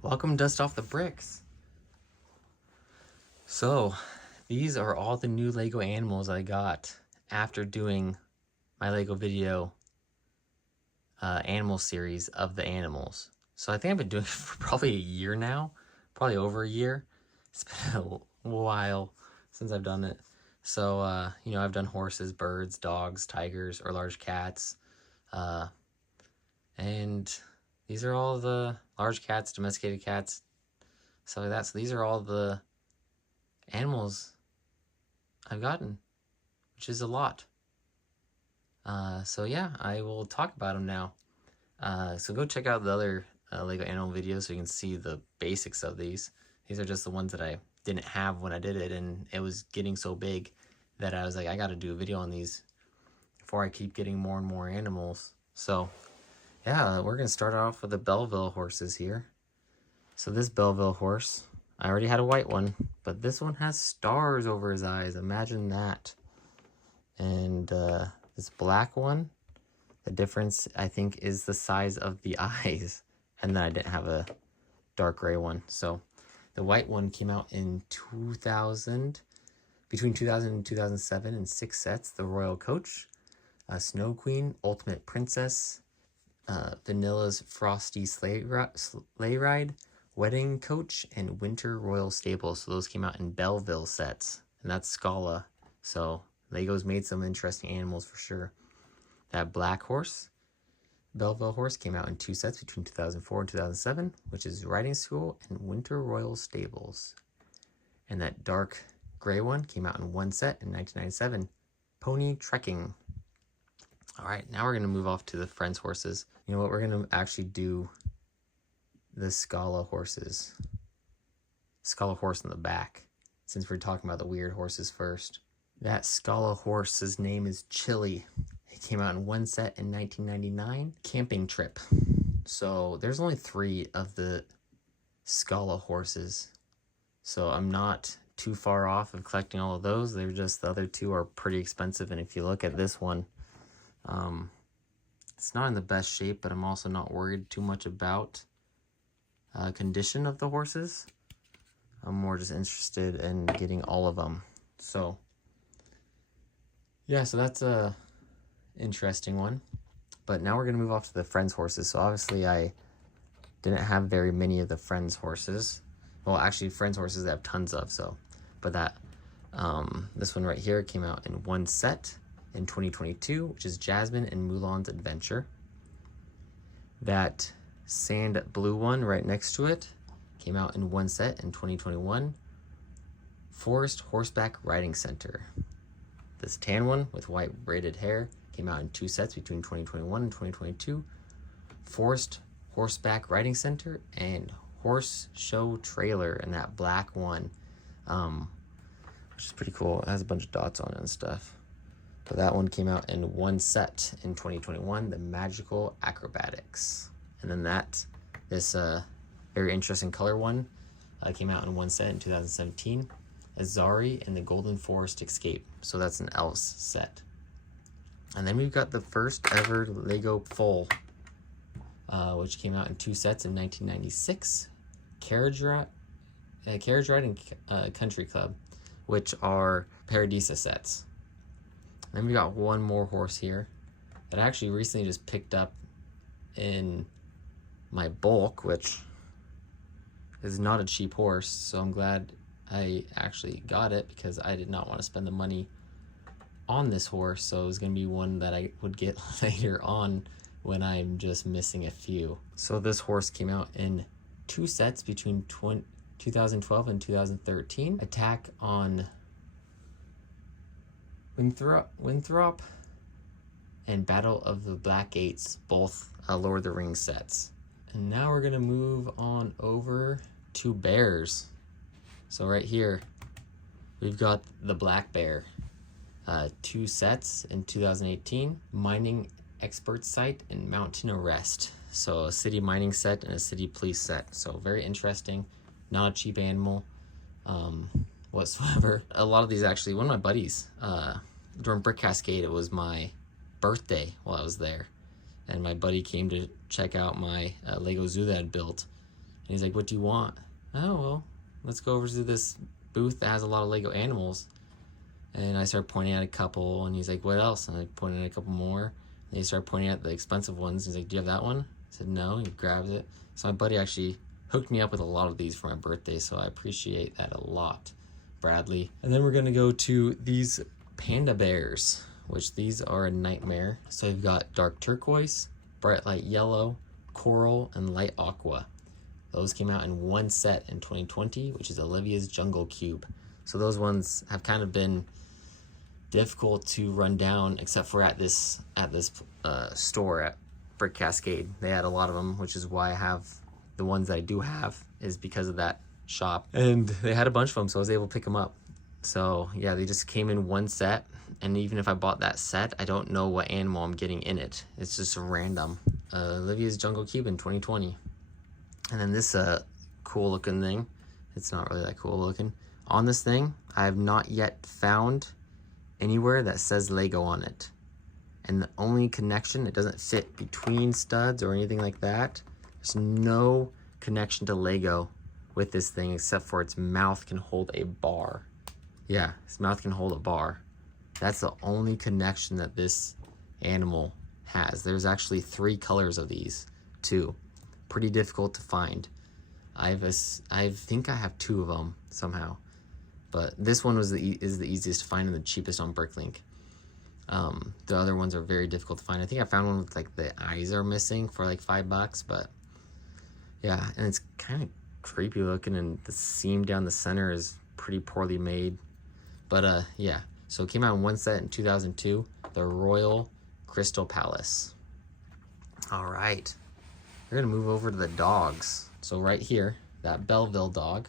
Welcome Dust Off the Bricks. So, these are all the new Lego animals I got after doing my Lego video animal series of the animals. So I think I've been doing it for probably a year now, probably over a year. It's been a while since I've done it. So, I've done horses, birds, dogs, tigers, or large cats. And these are all the large cats, domesticated cats, stuff like that. So these are all the animals I've gotten, which is a lot. So yeah, I will talk about them now. So go check out the other Lego animal videos so you can see the basics of these. These are just the ones that I didn't have when I did it, and it was getting so big that I was like, I gotta do a video on these before I keep getting more and more animals. So yeah, we're gonna start off with the Belleville horses here. So this Belleville horse, I already had a white one, but this one has stars over his eyes. Imagine that. And this black one, the difference, I think, is the size of the eyes. And then I didn't have a dark gray one. So the white one came out in 2000, between 2000 and 2007 in 6 sets. The Royal Coach, Snow Queen, Ultimate Princess, Vanilla's Frosty Sleigh Ride, Wedding Coach, and Winter Royal Stable. So those came out in Belleville sets. And that's Scala. So Lego's made some interesting animals for sure. That black horse, Belleville horse, came out in 2 sets between 2004 and 2007, which is Riding School and Winter Royal Stables. And that dark gray one came out in 1 set in 1997, Pony Trekking. All right, now we're going to move off to the Friends horses. You know what? We're going to actually do the Scala horses. Scala horse in the back, since we're talking about the weird horses first. That Scala horse's name is Chili. It came out in 1 set in 1999, Camping Trip. So there's only 3 of the Scala horses. So I'm not too far off of collecting all of those. They're just, the other 2 are pretty expensive. And if you look at this one, it's not in the best shape, but I'm also not worried too much about condition of the horses. I'm more just interested in getting all of them. So yeah, so that's a interesting one. But now we're going to move off to the Friends horses. So obviously I didn't have very many of the Friends horses. Well, actually Friends horses I have tons of. So, but that this one right here came out in 1 set in 2022, which is Jasmine and Mulan's Adventure. That sand blue one right next to it came out in 1 set in 2021, Forest Horseback Riding Center. This tan one with white braided hair came out in 2 sets between 2021 and 2022, Forest Horseback Riding Center and Horse Show Trailer, and that black one, which is pretty cool. It has a bunch of dots on it and stuff. So that one came out in 1 set in 2021, the Magical Acrobatics. And then this very interesting color one came out in 1 set in 2017, Azari and the Golden Forest Escape. So that's an Elves set. And then we've got the first ever Lego Foal, which came out in 2 sets in 1996, Carriage Ride and Country Club, which are Paradisa sets. Then we got one more horse here that I actually recently just picked up in my bulk, which is not a cheap horse, so I'm glad I actually got it because I did not want to spend the money on this horse. So it was going to be one that I would get later on when I'm just missing a few. So this horse came out in 2 sets between 2012 and 2013, Attack on Winthrop and Battle of the Black Gates, both Lord of the Rings sets. And now we're gonna move on over to bears. So right here, we've got the Black Bear, 2 sets in 2018, Mining Expert Site and Mountain Arrest. So a city mining set and a city police set. So very interesting, not a cheap animal whatsoever. A lot of these actually, one of my buddies, during Brick Cascade, it was my birthday while I was there. And my buddy came to check out my Lego zoo that I'd built. he's like, what do you want? Oh, well, let's go over to this booth that has a lot of Lego animals. And I started pointing at a couple, and he's like, what else? And I pointed at a couple more. And he started pointing at the expensive ones. He's like, do you have that one? I said, no. He grabs it. So my buddy actually hooked me up with a lot of these for my birthday, so I appreciate that a lot, Bradley. And then we're gonna go to these panda bears, which these are a nightmare. So you've got dark turquoise, bright light yellow, coral, and light aqua. Those came out in one set in 2020, which is Olivia's Jungle Cube. So those ones have kind of been difficult to run down, except for at this store at Brick Cascade. They had a lot of them, which is why I have the ones that I do have, is because of that shop. And they had a bunch of them, so I was able to pick them up. So yeah, they just came in one set, and even if I bought that set, I don't know what animal I'm getting in it. It's just random. Olivia's Jungle Cube in 2020. And then this cool looking thing, it's not really that cool looking. On this thing, I have not yet found anywhere that says Lego on it. And the only connection, it doesn't fit between studs or anything like that. There's no connection to Lego with this thing except for its mouth can hold a bar. Yeah, its mouth can hold a bar. That's the only connection that this animal has. There's actually 3 colors of these, too. Pretty difficult to find. I think I have 2 of them somehow, but this one is the easiest to find and the cheapest on Bricklink. The other ones are very difficult to find. I think I found one with like the eyes are missing for like $5, but yeah, and it's kind of creepy looking, and the seam down the center is pretty poorly made. But yeah, so it came out in one set in 2002, the Royal Crystal Palace. All right. We're gonna move over to the dogs. So right here, that Belleville dog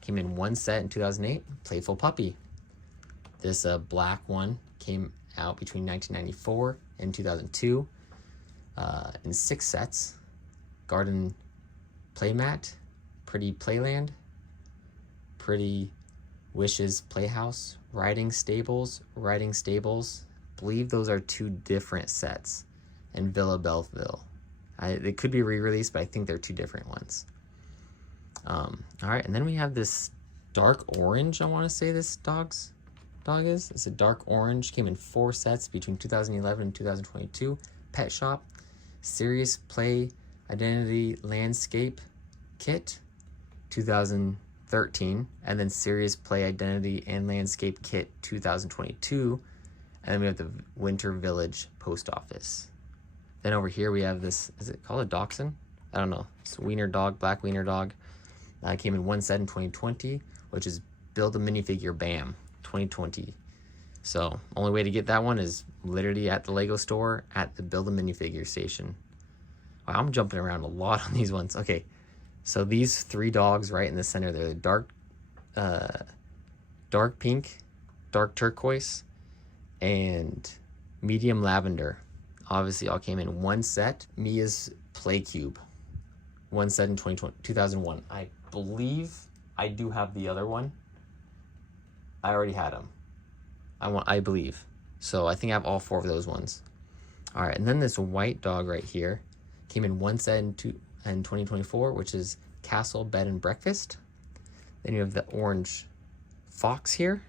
came in one set in 2008, Playful Puppy. This black one came out between 1994 and 2002 in 6 sets. Garden Playmat, Pretty Playland, Pretty Wishes Playhouse, Riding Stables, believe those are 2 different sets, and Villa Belleville. They could be re-released, but I think they're 2 different ones. All right, and then we have this dark orange, I want to say this dog is. It's a dark orange, came in 4 sets between 2011 and 2022. Pet Shop, Serious Play Identity Landscape Kit, 2013, and then Serious Play Identity and Landscape Kit, 2022. And then we have the Winter Village Post Office. Then over here we have this, is it called a Dachshund? I don't know. It's a wiener dog, black wiener dog. Came in one set in 2020, which is Build a Minifigure BAM 2020. So only way to get that one is literally at the Lego store at the Build a Minifigure station. Wow, I'm jumping around a lot on these ones. Okay, so these 3 dogs right in the center, they're dark pink, dark turquoise, and medium lavender. Obviously all came in one set. Mia's Play Cube, one set in 2001. I believe I do have the other one. I already had them. I believe. So I think I have all 4 of those ones. All right, and then this white dog right here came in one set in 2024, which is Castle Bed and Breakfast. Then you have the orange fox here,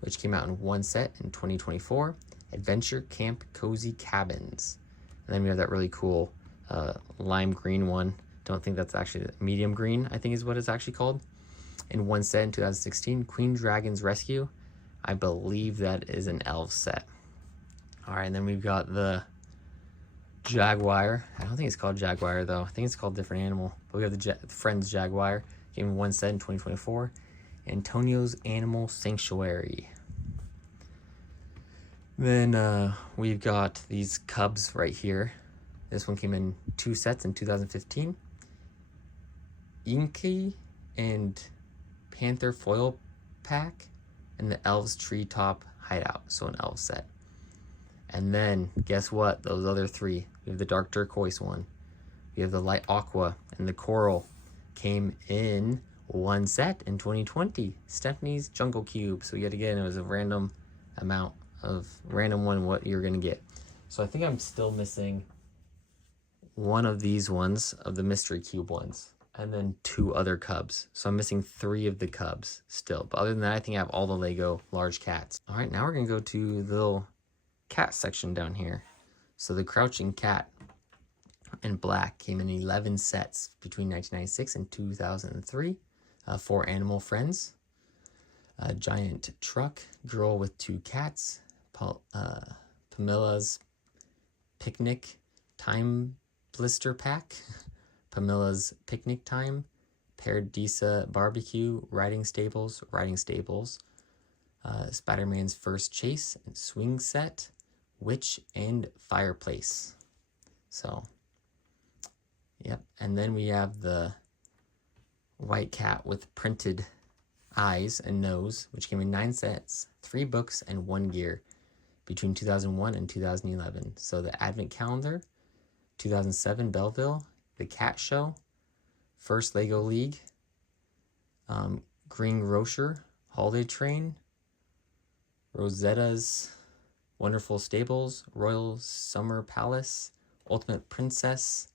which came out in one set in 2024. Adventure Camp Cozy Cabins. And then we have that really cool lime green one. Don't think that's actually medium green, I think is what it's actually called. In one set in 2016, Queen Dragon's Rescue. I believe that is an elf set. All right, and then we've got the Jaguar. I don't think it's called Jaguar though. I think it's called different animal. But we have the Friends Jaguar. Came in one set in 2024. Antonio's Animal Sanctuary. Then we've got these cubs right here. This one came in 2 sets in 2015. Inky and Panther Foil Pack, and the Elves Treetop Hideout, so an elf set. And then, guess what? Those other 3. We have the dark turquoise one. We have the light aqua, and the coral came in one set in 2020. Stephanie's Jungle Cube. So yet again, it was a random amount of random one what you're gonna get. So I think I'm still missing one of these ones, of the mystery cube ones. and then 2 other cubs. So I'm missing 3 of the cubs still. But other than that, I think I have all the Lego large cats. All right, now we're gonna go to the little cat section down here. So the Crouching Cat in black came in 11 sets between 1996 and 2003. 4 animal friends. A giant truck, girl with 2 cats, Pamila's picnic time blister pack, Pamila's picnic time, Paradisa barbecue, riding stables, Spider-Man's first chase and swing set, witch and fireplace. So, yep. And then we have the white cat with printed eyes and nose, which came in 9 sets, 3 books, and 1 gear between 2001 and 2011. So the Advent Calendar, 2007 Belleville, the Cat Show, First Lego League, Green Grocer, Holiday Train, Rosetta's Wonderful Stables, Royal Summer Palace, Ultimate Princess,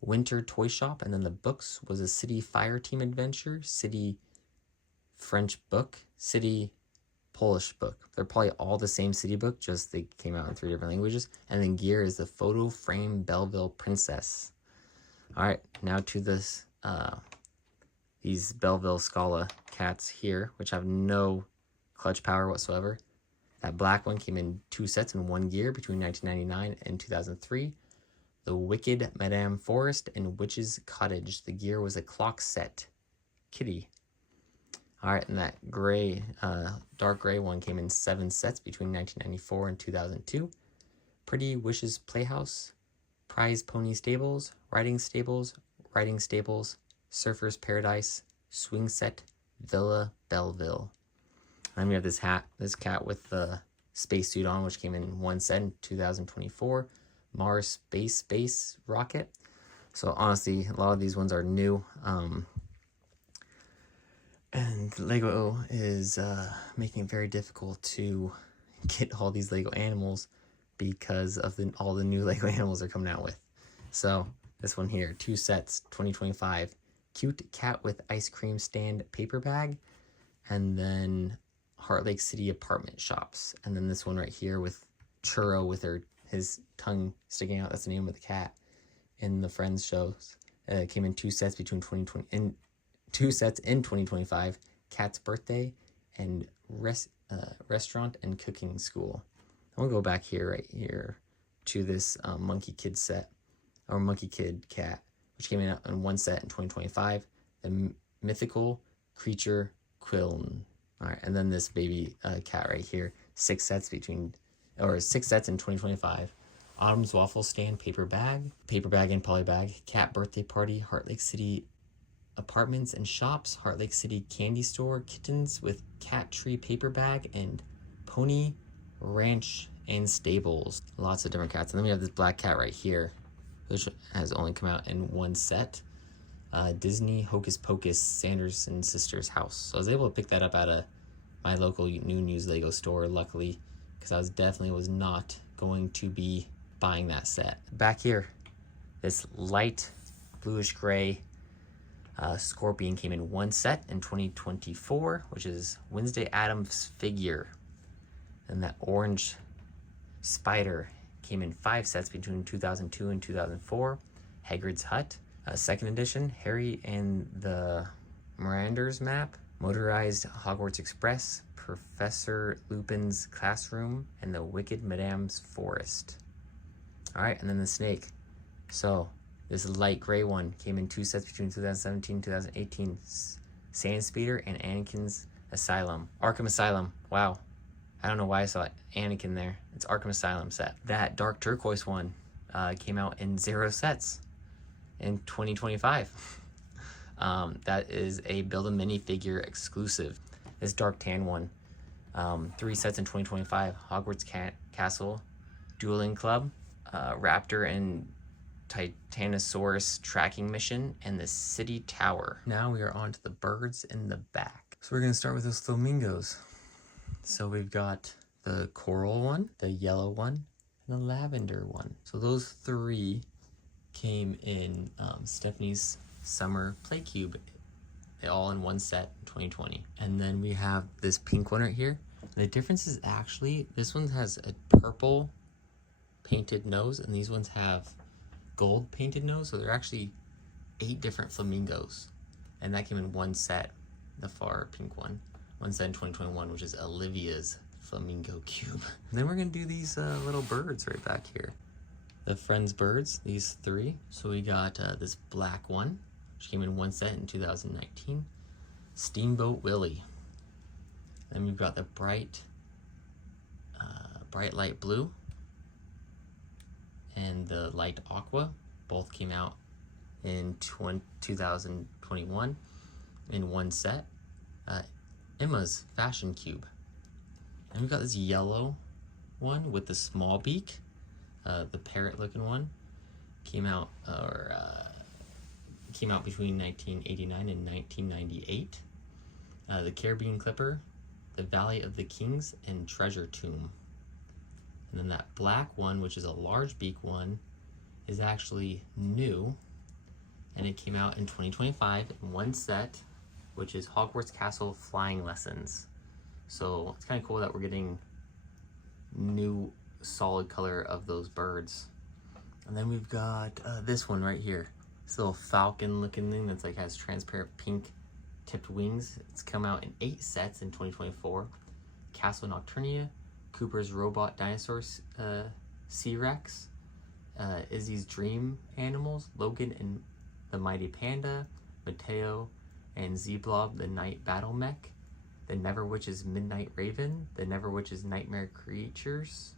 Winter Toy Shop, and then the books was a City Fire Team Adventure, City French book, City Polish book. They're probably all the same city book, just they came out in 3 different languages. And then gear is the Photo Frame Belleville Princess. All right, now to this these Belleville Scala cats here, which have no clutch power whatsoever. That black one came in 2 sets and 1 gear between 1999 and 2003. The Wicked Madame Forest and Witch's Cottage. The gear was a clock set. Kitty. All right, and that gray, dark gray one came in 7 sets between 1994 and 2002. Pretty Wishes Playhouse, Prize Pony Stables, Riding Stables, Surfer's Paradise, Swing Set, Villa Belleville. And then we have this cat with the spacesuit on, which came in 1 set in 2024. Mars Space Rocket. So honestly, a lot of these ones are new. And Lego is making it very difficult to get all these Lego animals because of all the new Lego animals they're coming out with. So this one here, 2 sets, 2025. Cute cat with ice cream stand paper bag. And then Heart Lake City apartment shops. And then this one right here with Churro with his tongue sticking out. That's the name of the cat in the Friends shows. It came in 2 sets between 2020 and 2 sets in 2025, Cat's Birthday and Restaurant and Cooking School. I'm gonna go back here, right here, to this Monkey Kid set, or Monkey Kid cat, which came in 1 set in 2025. The Mythical Creature Quiln. All right, and then this baby cat right here, 6 sets in 2025. Autumn's Waffle Stand paper bag and polybag, Cat Birthday Party, Heart Lake City Apartments and Shops, Heart Lake City Candy Store, Kittens with Cat Tree paper bag, and Pony Ranch and Stables. Lots of different cats. And then we have this black cat right here, which has only come out in 1 set. Disney Hocus Pocus, Sanderson Sisters House. So I was able to pick that up at my local New News Lego store, luckily, because I definitely was not going to be buying that set. Back here, this light bluish gray Scorpion came in 1 set in 2024, which is Wednesday Addams figure. And that orange spider came in 5 sets between 2002 and 2004. Hagrid's Hut, 2nd edition, Harry and the Miranda's map, motorized Hogwarts Express, Professor Lupin's classroom, and the Wicked Madame's forest. All right, and then the snake. So this light gray one came in 2 sets between 2017 and 2018. Sandspeeder and Anakin's Asylum. Arkham Asylum. Wow. I don't know why I saw Anakin there. It's Arkham Asylum set. That dark turquoise one came out in 0 sets in 2025. That is a Build-A-Mini figure exclusive. This dark tan one. 3 sets in 2025. Hogwarts Castle, Dueling Club, Raptor and Titanosaurus tracking mission, and the City Tower. Now we are on to the birds in the back. So we're going to start with those flamingos. So we've got the coral one, the yellow one, and the lavender one. So those 3 came in Stephanie's Summer Play Cube, all in one set in 2020. And then we have this pink one right here. The difference is actually this one has a purple painted nose, and these ones have gold painted nose. So they're actually 8 different flamingos, and that came in one set. The far pink one set in 2021, which is Olivia's Flamingo Cube. And then we're gonna do these little birds right back here. The Friends birds, these 3. So we got this black one, which came in one set in 2019. Steamboat Willie. Then we've got the bright light blue and the light aqua. Both came out in 2021 in one set. Emma's Fashion Cube. And we've got this yellow one with the small beak. The parrot looking one came out between 1989 and 1998. The Caribbean Clipper, the Valley of the Kings, and Treasure Tomb. And then that black one, which is a large beak one, is actually new, and it came out in 2025 in one set, which is Hogwarts Castle Flying Lessons. So it's kind of cool that we're getting new solid color of those birds. And then we've got this one right here. This little falcon looking thing that's like has transparent pink tipped wings. It's come out in 8 sets in 2024. Castle Nocturnia, Cooper's Robot Dinosaurs, C-Rex, Izzy's Dream Animals, Logan and the Mighty Panda, Mateo and Z-Blob the Night Battle Mech, the Neverwitch's Midnight Raven, the Neverwitch's Nightmare Creatures,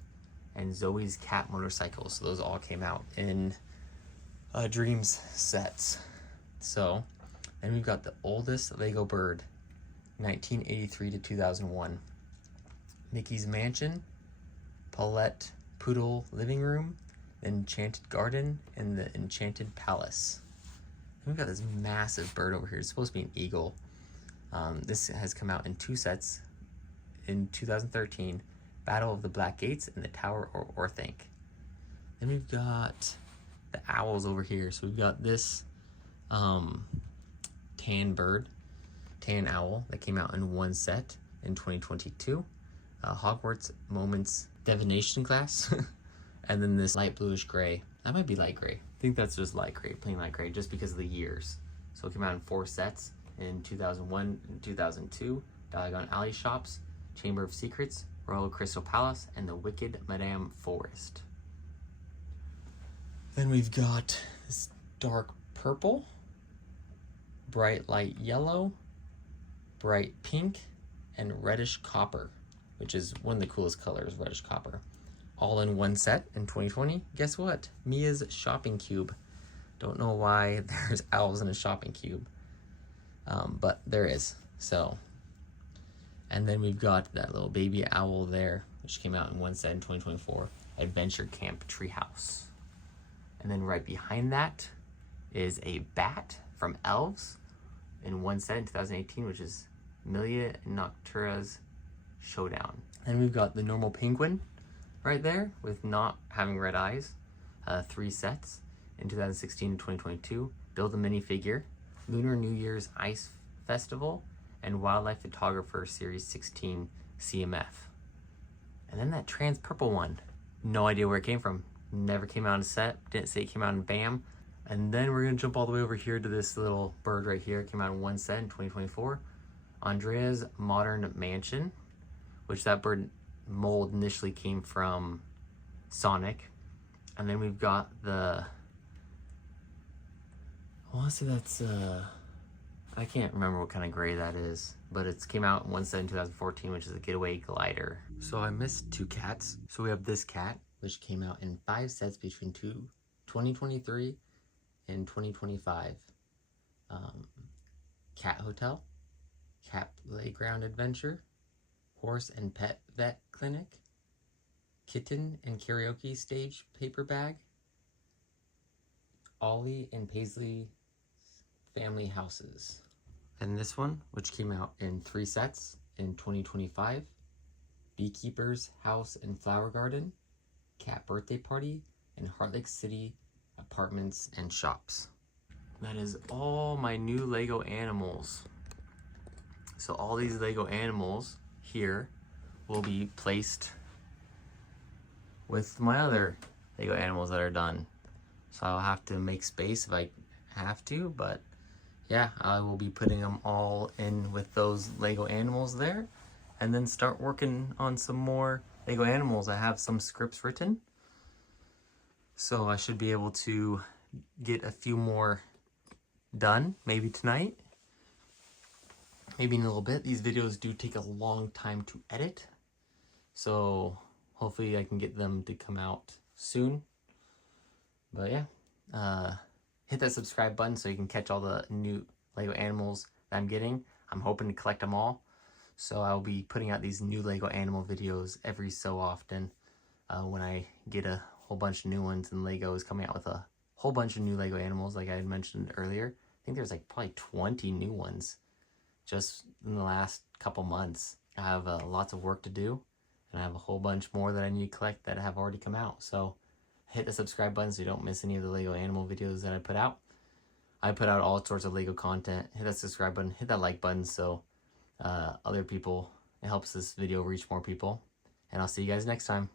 and Zoe's Cat Motorcycle. So those all came out in Dreams sets. So then we've got the oldest Lego bird, 1983 to 2001. Mickey's Mansion, Paulette Poodle Living Room, the Enchanted Garden, and the Enchanted Palace. And we've got this massive bird over here. It's supposed to be an eagle. This has come out in 2 sets in 2013, Battle of the Black Gates and the Tower of Orthanc. Then we've got the owls over here. So we've got this tan owl that came out in one set in 2022. Hogwarts Moments Divination Class. And then this light bluish gray. That might be light gray. I think that's just light gray, plain light gray, just because of the years. So it came out in 4 sets in 2001 and 2002. Diagon Alley Shops, Chamber of Secrets, Royal Crystal Palace, and the Wicked Madame Forest. Then we've got this dark purple, bright light yellow, bright pink, and reddish copper, which is one of the coolest colors, reddish copper. All in one set in 2020. Guess what? Mia's Shopping Cube. Don't know why there's owls in a shopping cube, but there is. So, and then we've got that little baby owl there, which came out in one set in 2024. Adventure Camp Treehouse. And then right behind that is a bat from Elves in one set in 2018, which is Milia and Noctura's Showdown. And we've got the normal penguin right there with not having red eyes. 3 sets in 2016 and 2022. Build a minifigure, Lunar New Year's Ice Festival, and Wildlife Photographer Series 16 CMF. And then that trans purple one. No idea where it came from. Never came out in a set. Didn't say it came out in BAM. And then we're gonna jump all the way over here to this little bird right here. It came out in one set in 2024. Andrea's Modern Mansion, which that bird mold initially came from Sonic. And then we've got the, I want to say that's I can't remember what kind of gray that is, but it's came out in one set in 2014, which is a Getaway Glider. So I missed 2 cats. So we have this cat, which came out in 5 sets between 2023 and 2025. Cat Hotel, Cat Playground Adventure, Horse and Pet Vet Clinic, Kitten and Karaoke Stage Paper Bag, Ollie and Paisley Family Houses. And this one, which came out in 3 sets in 2025, Beekeeper's House and Flower Garden, Cat Birthday Party, and Heart Lake City Apartments and Shops. that is all my new Lego animals. So all these Lego animals here will be placed with my other Lego animals that are done. So I'll have to make space if I have to, but yeah, I will be putting them all in with those Lego animals there, and then start working on some more Lego animals. I have some scripts written, so I should be able to get a few more done, maybe tonight, maybe in a little bit. These videos do take a long time to edit, so hopefully I can get them to come out soon. But yeah, hit that subscribe button so you can catch all the new Lego animals that I'm getting. I'm hoping to collect them all, so I'll be putting out these new Lego animal videos every so often when I get a whole bunch of new ones, and Lego is coming out with a whole bunch of new Lego animals like I had mentioned earlier. I think there's like probably 20 new ones just in the last couple months. I have lots of work to do, and I have a whole bunch more that I need to collect that have already come out. So hit the subscribe button so you don't miss any of the Lego animal videos that I put out. I put out all sorts of Lego content. Hit that subscribe button, hit that like button so other people, it helps this video reach more people. And I'll see you guys next time.